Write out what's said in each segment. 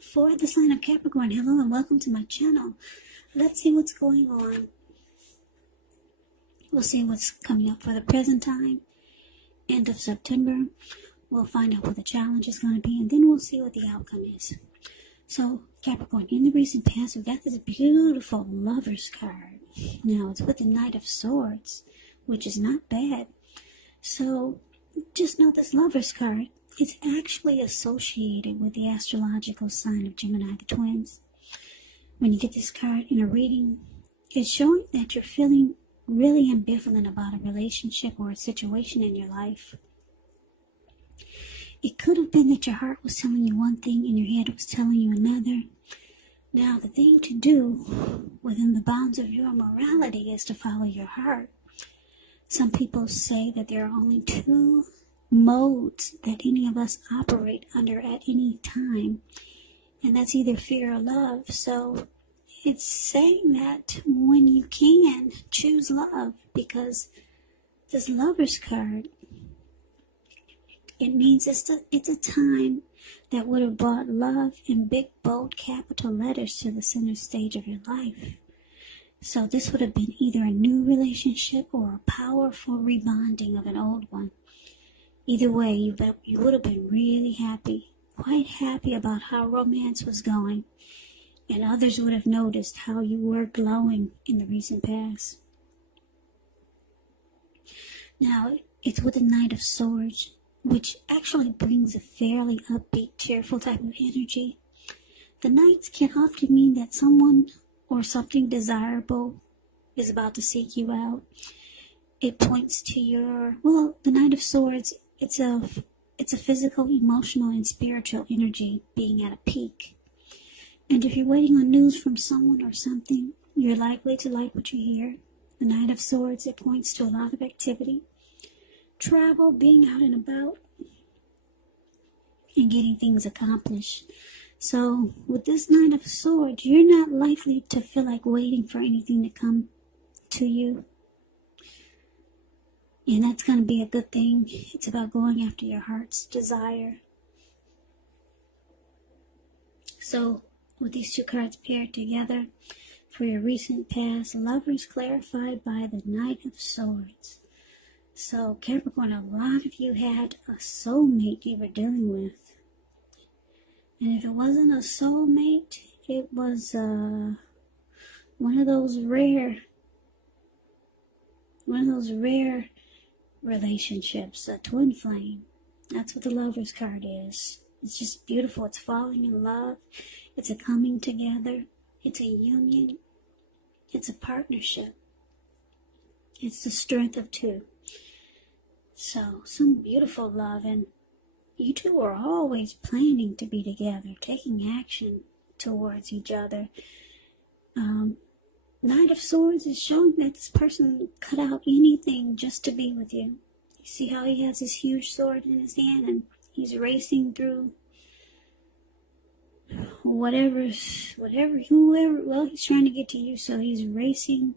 for the sign of Capricorn, hello and welcome to my channel. Let's see what's going on. We'll see what's coming up for the present time. End of September. We'll find out what the challenge is going to be, and then we'll see what the outcome is. So, Capricorn, in the recent past, we got this beautiful Lover's card. Now, it's with the Knight of Swords, which is not bad. So, just know this Lover's card is actually associated with the astrological sign of Gemini, the twins. When you get this card in a reading, it's showing that you're feeling really ambivalent about a relationship or a situation in your life. It could have been that your heart was telling you one thing and your head was telling you another. Now, the thing to do within the bounds of your morality is to follow your heart. Some people say that there are only two modes that any of us operate under at any time, and that's either fear or love. So it's saying that when you can, choose love, because this Lover's card, it means it's a time that would have brought love in big, bold, capital letters to the center stage of your life. So this would have been either a new relationship or a powerful rebonding of an old one. Either way, you would have been really happy, quite happy about how romance was going, and others would have noticed how you were glowing in the recent past. Now, it's with the Knight of Swords, which actually brings a fairly upbeat, cheerful type of energy. The Knights can often mean that someone or something desirable is about to seek you out. It points to the Knight of Swords, it's a physical, emotional, and spiritual energy being at a peak. And if you're waiting on news from someone or something, you're likely to like what you hear. The Knight of Swords, it points to a lot of activity, travel, being out and about, and getting things accomplished. So with this Knight of Swords, you're not likely to feel like waiting for anything to come to you. And that's going to be a good thing. It's about going after your heart's desire. So with these two cards paired together, for your recent past, Lovers clarified by the Knight of Swords. So Capricorn, a lot of you had a soulmate you were dealing with. And if it wasn't a soulmate, it was one of those rare relationships, a twin flame. That's what the Lover's card is. It's just beautiful. It's falling in love. It's a coming together. It's a union. It's a partnership. It's the strength of two. So, some beautiful love, and you two are always planning to be together, taking action towards each other. Knight of Swords is showing that this person cut out anything just to be with you. You see how he has this huge sword in his hand and he's racing through whoever, well, he's trying to get to you, so he's racing.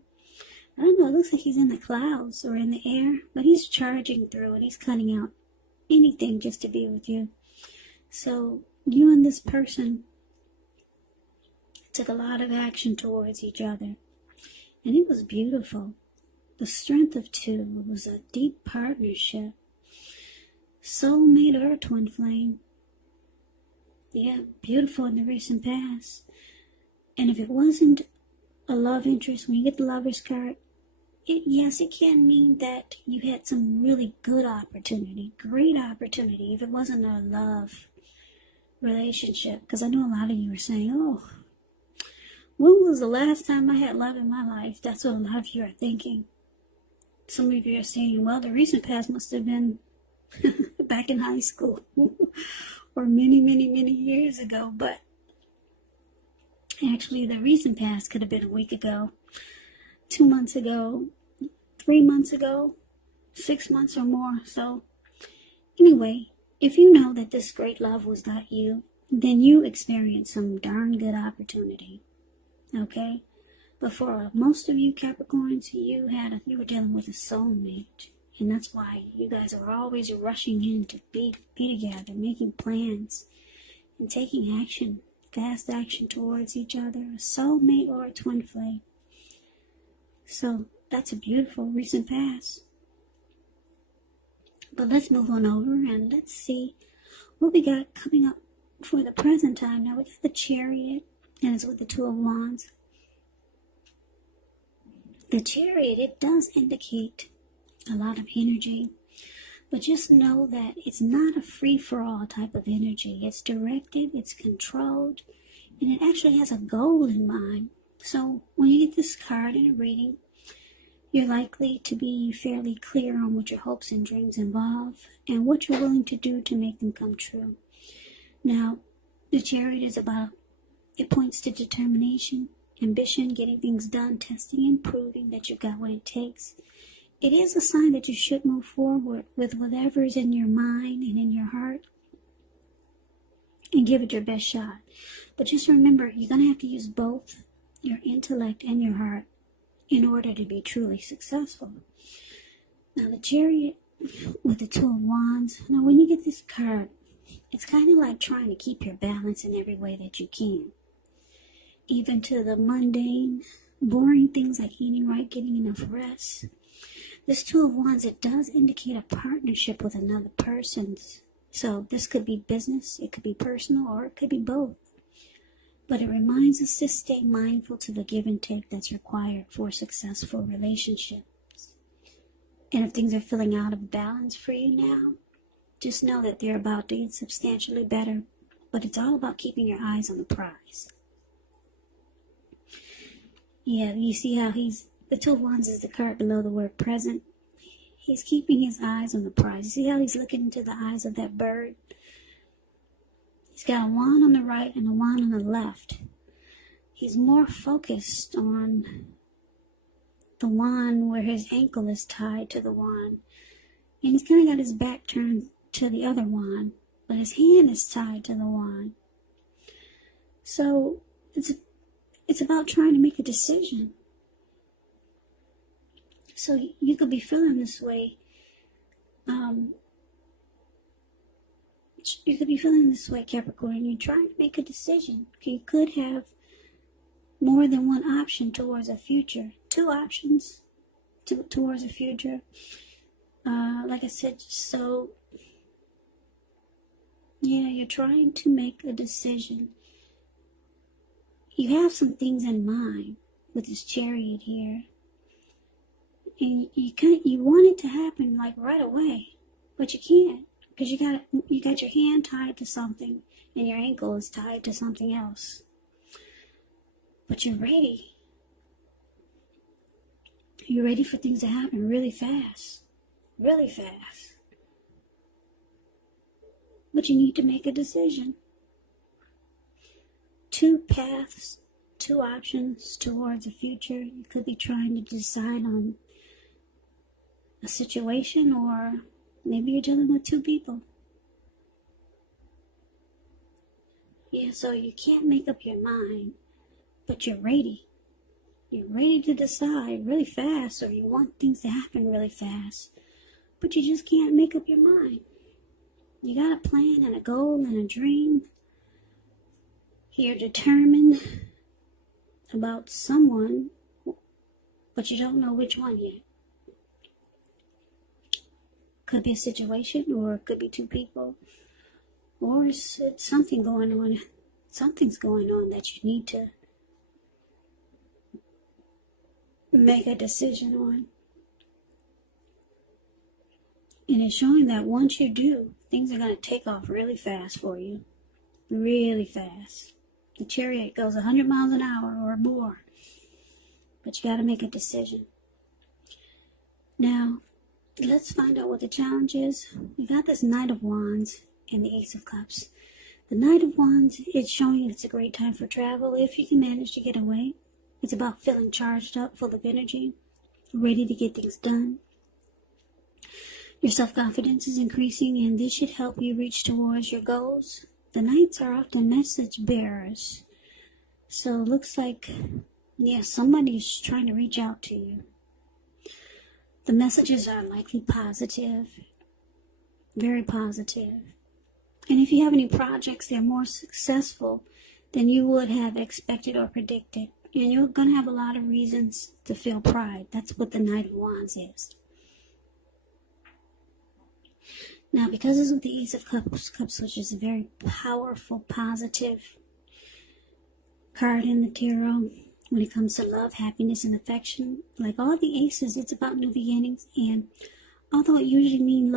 I don't know, it looks like he's in the clouds or in the air, but he's charging through and he's cutting out anything just to be with you. So you and this person took a lot of action towards each other, and it was beautiful. The strength of two was a deep partnership. Soulmate or twin flame. Yeah, beautiful in the recent past. And if it wasn't a love interest, when you get the Lover's card, yes, it can mean that you had some really good opportunity, great opportunity, if it wasn't a love relationship. Because I know a lot of you are saying, oh, when was the last time I had love in my life? That's what a lot of you are thinking. Some of you are saying, well, the recent past must have been back in high school or many, many, many years ago. But actually, the recent past could have been a week ago, 2 months ago, 3 months ago, 6 months or more. So anyway, if you know that this great love was not you, then you experienced some darn good opportunity. Okay? But for most of you Capricorns, you were dealing with a soulmate. And that's why you guys are always rushing in to be together, making plans and taking action fast action towards each other, a soulmate or a twin flame. So that's a beautiful recent past. But let's move on over and let's see what we got coming up for the present time. Now we got the Chariot, and it's with the Two of Wands. The Chariot, it does indicate a lot of energy, but just know that it's not a free-for-all type of energy. It's directed, it's controlled, and it actually has a goal in mind. So when you get this card in a reading, you're likely to be fairly clear on what your hopes and dreams involve and what you're willing to do to make them come true. Now, the Chariot is it points to determination, ambition, getting things done, testing and proving that you've got what it takes. It is a sign that you should move forward with whatever is in your mind and in your heart and give it your best shot. But just remember, you're going to have to use both your intellect and your heart in order to be truly successful. Now, the Chariot with the Two of Wands. Now, when you get this card, it's kind of like trying to keep your balance in every way that you can. Even to the mundane, boring things like eating right, getting enough rest. This Two of Wands, it does indicate a partnership with another person. So this could be business, it could be personal, or it could be both. But it reminds us to stay mindful to the give and take that's required for successful relationships. And if things are feeling out of balance for you now, just know that they're about to get substantially better. But it's all about keeping your eyes on the prize. Yeah, you see how the Two of Wands is the card below the word present. He's keeping his eyes on the prize. You see how he's looking into the eyes of that bird? He's got a wand on the right and a wand on the left. He's more focused on the wand where his ankle is tied to the wand. And he's kind of got his back turned to the other wand, but his hand is tied to the wand. So it's about trying to make a decision. So you could be feeling this way. You could be feeling this way, Capricorn. You're trying to make a decision. You could have more than one option towards a future. Two options towards a future. Like I said, so yeah, you're trying to make a decision. You have some things in mind with this Chariot here. And you want it to happen like right away, but you can't, because you got your hand tied to something and your ankle is tied to something else. But you're ready. You're ready for things to happen really fast. Really fast. But you need to make a decision. Two paths, two options towards a future. You could be trying to decide on a situation, or maybe you're dealing with two people. Yeah, so you can't make up your mind, but you're ready. You're ready to decide really fast, or you want things to happen really fast, but you just can't make up your mind. You got a plan and a goal and a dream. You're determined about someone, but you don't know which one yet. Could be a situation, or it could be two people, or it's something going on. Something's going on that you need to make a decision on. And it's showing that once you do, things are going to take off really fast for you. Really fast. The Chariot goes 100 miles an hour or more. But you got to make a decision. Now, let's find out what the challenge is. We got this Knight of Wands and the Ace of Cups. The Knight of Wands is showing it's a great time for travel if you can manage to get away. It's about feeling charged up, full of energy, ready to get things done. Your self-confidence is increasing, and this should help you reach towards your goals. The Knights are often message bearers. So it looks like, yeah, somebody's trying to reach out to you. The messages are likely positive, very positive. And if you have any projects, they're more successful than you would have expected or predicted. And you're going to have a lot of reasons to feel pride. That's what the Knight of Wands is. Now, because it's with the Ace of Cups, which is a very powerful, positive card in the tarot, when it comes to love, happiness, and affection, like all the aces, it's about new beginnings. And although it usually means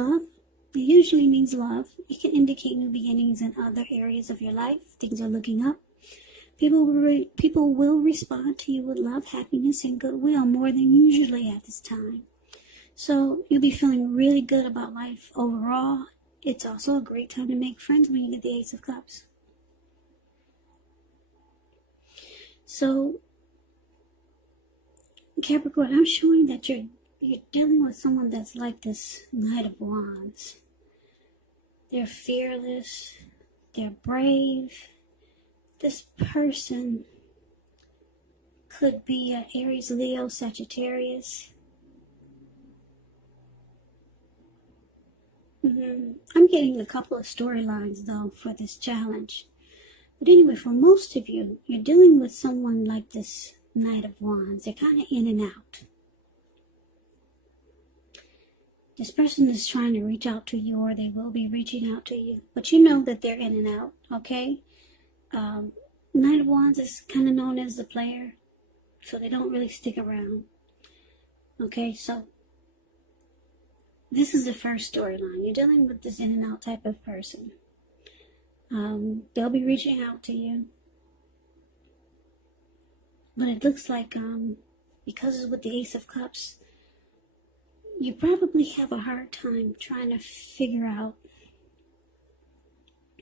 love, it can indicate new beginnings in other areas of your life. Things are looking up. People will respond to you with love, happiness, and goodwill more than usually at this time. So you'll be feeling really good about life overall. It's also a great time to make friends when you get the Ace of Cups. So, Capricorn, I'm showing that you're dealing with someone that's like this Knight of Wands. They're fearless. They're brave. This person could be an Aries, Leo, Sagittarius. I'm getting a couple of storylines, though, for this challenge. But anyway, for most of you, you're dealing with someone like this Knight of Wands. They're kind of in and out. This person is trying to reach out to you, or they will be reaching out to you. But you know that they're in and out, okay? Knight of Wands is kind of known as the player, so they don't really stick around. Okay, so this is the first storyline. You're dealing with this in and out type of person. They'll be reaching out to you. But it looks like, because it's with the Ace of Cups, you probably have a hard time trying to figure out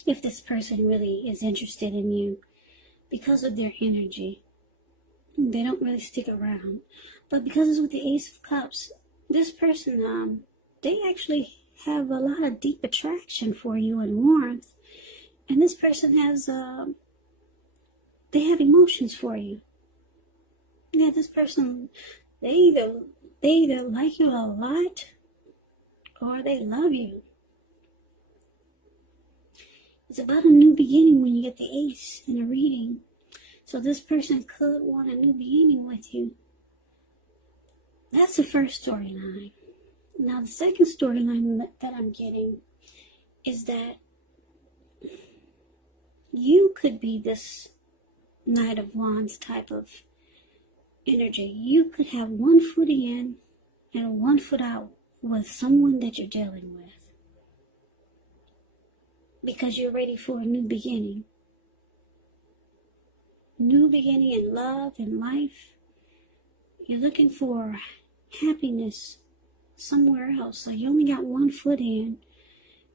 if this person really is interested in you because of their energy. They don't really stick around. But because it's with the Ace of Cups, this person, they actually have a lot of deep attraction for you and warmth. And this person has, they have emotions for you. Yeah, this person, they either like you a lot or they love you. It's about a new beginning when you get the Ace in a reading. So this person could want a new beginning with you. That's the first storyline. Now the second storyline that I'm getting is that you could be this Knight of Wands type of energy. You could have one foot in and one foot out with someone that you're dealing with, because you're ready for a new beginning. New beginning in love and life. You're looking for happiness somewhere else. So you only got one foot in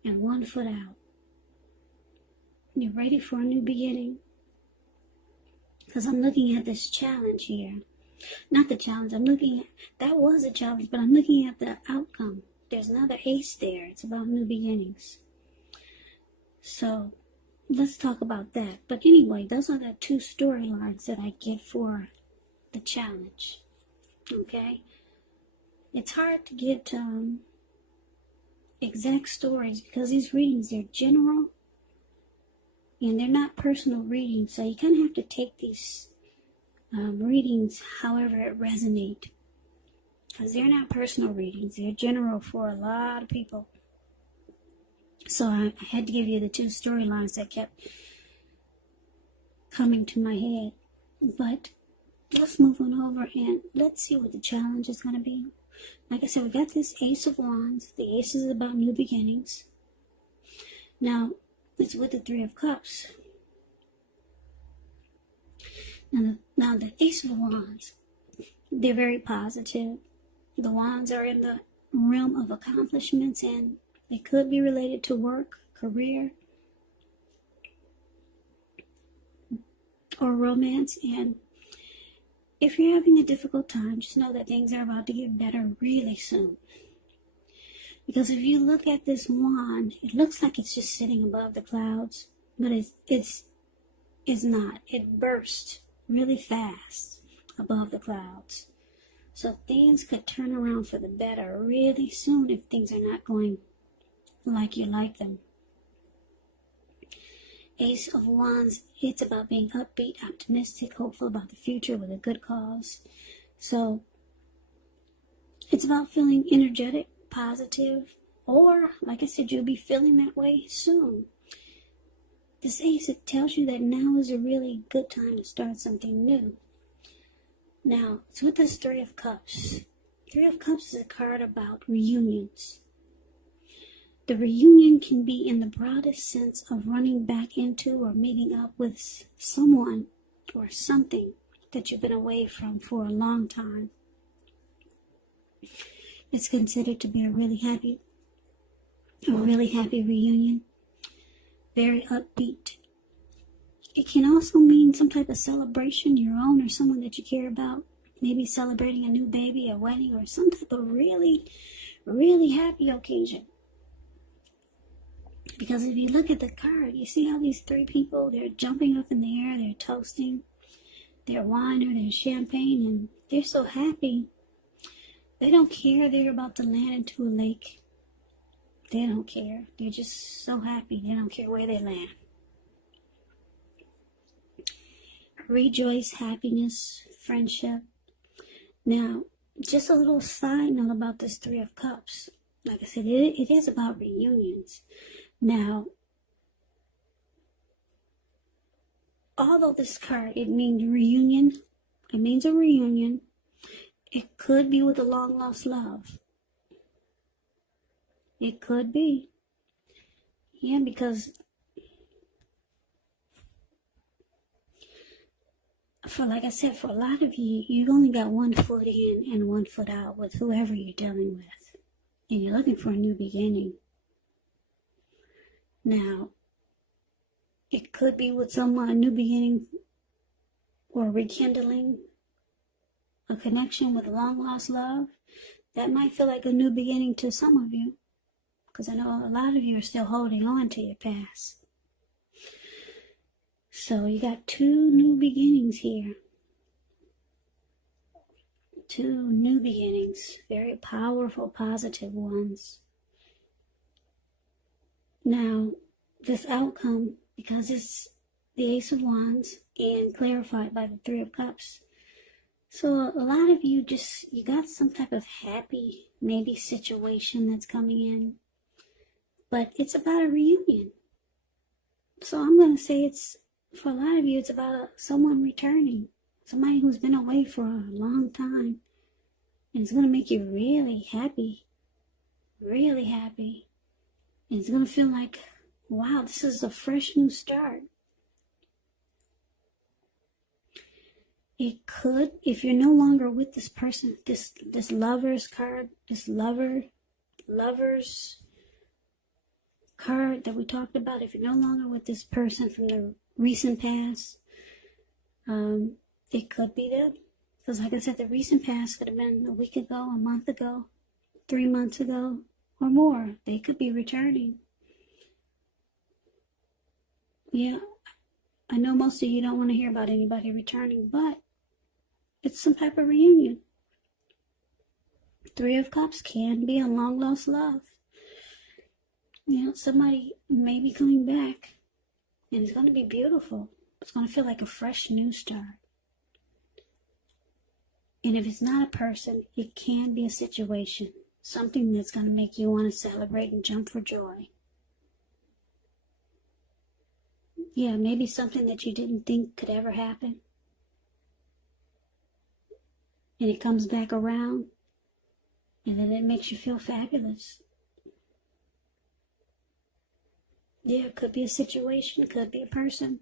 and one foot out. You're ready for a new beginning. Because I'm looking at this challenge here. Not the challenge, I'm looking at, that was a challenge, but I'm looking at the outcome. There's another ace there. It's about new beginnings. So, let's talk about that. But anyway, those are the two storylines that I get for the challenge. Okay? It's hard to get exact stories because these readings, they're general and they're not personal readings. So you kind of have to take these readings however it resonates, because they're not personal readings. They're general for a lot of people. So I had to give you the two storylines that kept coming to my head. But let's move on over and let's see what the challenge is going to be. Like I said, we got this Ace of Wands. The Ace is about new beginnings. Now, it's with the Three of Cups. Now the Ace of Wands, they're very positive. The Wands are in the realm of accomplishments, and they could be related to work, career, or romance. And if you're having a difficult time, just know that things are about to get better really soon. Because if you look at this wand, it looks like it's just sitting above the clouds, but it's not. It bursts really fast above the clouds. So things could turn around for the better really soon if things are not going like you like them. Ace of Wands, it's about being upbeat, optimistic, hopeful about the future with a good cause. So it's about feeling energetic, positive, or, like I said, you'll be feeling that way soon. This Ace, it tells you that now is a really good time to start something new. Now, it's with this Three of Cups. Three of Cups is a card about reunions. The reunion can be in the broadest sense of running back into or meeting up with someone or something that you've been away from for a long time. It's considered to be a really happy reunion. Very upbeat. It can also mean some type of celebration, your own or someone that you care about. Maybe celebrating a new baby, a wedding, or some type of really, really happy occasion. Because if you look at the card, you see how these three people, they're jumping up in the air, they're toasting their wine or their champagne, and they're so happy. They don't care they're about to land into a lake. They don't care. They're just so happy. They don't care where they land. Rejoice, happiness, friendship. Now, just a little side note about this Three of Cups. Like I said, it is about reunions. Now, although this card, it means reunion. It means a reunion. It could be with a long-lost love. It could be. Yeah, because like I said, for a lot of you, you've only got 1 foot in and 1 foot out with whoever you're dealing with. And you're looking for a new beginning. Now, it could be with someone, a new beginning or rekindling a connection with long-lost love. That might feel like a new beginning to some of you. Because I know a lot of you are still holding on to your past. So you got 2 new beginnings here. 2 new beginnings. Very powerful, positive ones. Now, this outcome, because it's the Ace of Wands and clarified by the Three of Cups. So a lot of you you got some type of happy, maybe situation that's coming in. But it's about a reunion. So I'm going to say for a lot of you, it's about someone returning. Somebody who's been away for a long time. And it's going to make you really happy. Really happy. And it's going to feel like, wow, this is a fresh new start. It could, if you're no longer with this person, this Lovers card, this Lovers card that we talked about, if you're no longer with this person from the recent past, it could be them. Because like I said, the recent past could have been a week ago, a month ago, 3 months ago, or more. They could be returning. Yeah, I know most of you don't want to hear about anybody returning, but it's some type of reunion. Three of Cups can be a long-lost love. You know, somebody may be coming back, and it's going to be beautiful. It's going to feel like a fresh new start. And if it's not a person, it can be a situation. Something that's going to make you want to celebrate and jump for joy. Yeah, maybe something that you didn't think could ever happen. And it comes back around. And then it makes you feel fabulous. Yeah, it could be a situation, it could be a person.